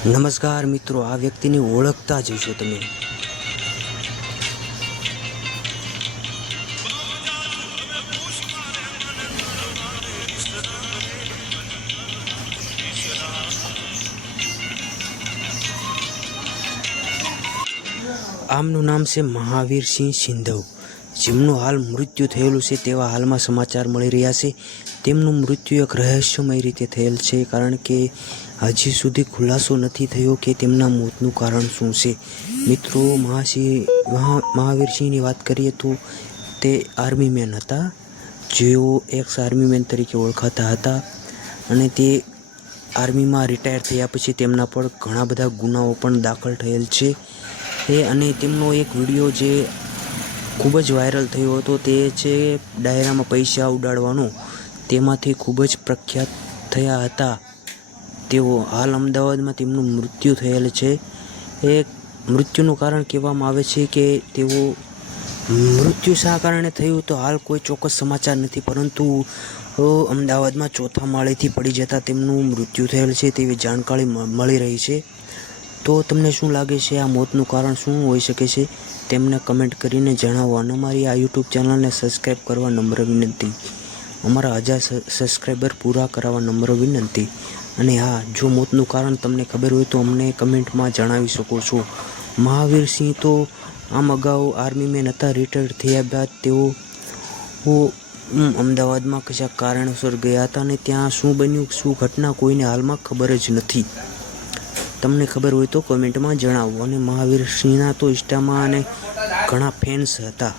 નમસ્કાર મિત્રો, આ વ્યક્તિને ઓળખતા જ હશો તમે। આમનું નામ છે મહાવીરસિંહ સિંધવ, જેમનું હાલ મૃત્યુ થયેલું છે તેવા હાલમાં સમાચાર મળી રહ્યા છે। તેમનું મૃત્યુ એક રહસ્યમય રીતે થયેલ છે, કારણ કે હજી સુધી ખુલાસો નથી થયો કે તેમના મોતનું કારણ શું છે। મિત્રો, મહાવીરસિંહની વાત કરીએ તો તે આર્મી મેન હતા, જેઓ એક્સ આર્મી મેન તરીકે ઓળખાતા હતા અને તે આર્મીમાં રિટાયર થયા પછી તેમના પર ઘણા બધા ગુનાઓ પણ દાખલ થયેલ છે। અને તેમનો એક વિડીયો જે ખૂબ જ વાયરલ થયો હતો તે છે ડાયરામાં પૈસા ઉડાડવાનો, તેમાંથી ખૂબ જ પ્રખ્યાત થયા હતા તેઓ। હાલ અમદાવાદમાં તેમનું મૃત્યુ થયેલ છે। એ મૃત્યુનું કારણ કહેવામાં આવે છે કે તેઓ મૃત્યુ શા કારણે થયું તો હાલ કોઈ ચોક્કસ સમાચાર નથી, પરંતુ અમદાવાદમાં ચોથા માળેથી પડી જતાં તેમનું મૃત્યુ થયેલ છે તેવી જાણકારી મળી રહી છે। તો તમને શું લાગે છે, આ મોતનું કારણ શું હોઈ શકે છે? તેમને કમેન્ટ કરીને જણાવો અને અમારી આ યુટ્યુબ ચેનલને સબસ્ક્રાઈબ કરવા નમ્ર વિનંતી। અમારા 1000 સબસ્ક્રાઈબર પૂરા કરાવવા નમ્ર વિનંતી। અને હા, જો મોતનું કારણ તમને ખબર હોય તો અમને કમેન્ટમાં જણાવી શકો છો। મહાવીરસિંહ તો આમ અગાઉ આર્મી મેન હતા, રિટાયર થયા બાદ તેઓ અમદાવાદમાં કશા કારણોસર ગયા હતા અને ત્યાં શું બન્યું, શું ઘટના, કોઈને હાલમાં ખબર જ નથી। તમને ખબર હોય તો કમેન્ટમાં જણાવો। અને મહાવીરસિંહના તો ઇન્સ્ટામાં અને ઘણા ફેન્સ હતા।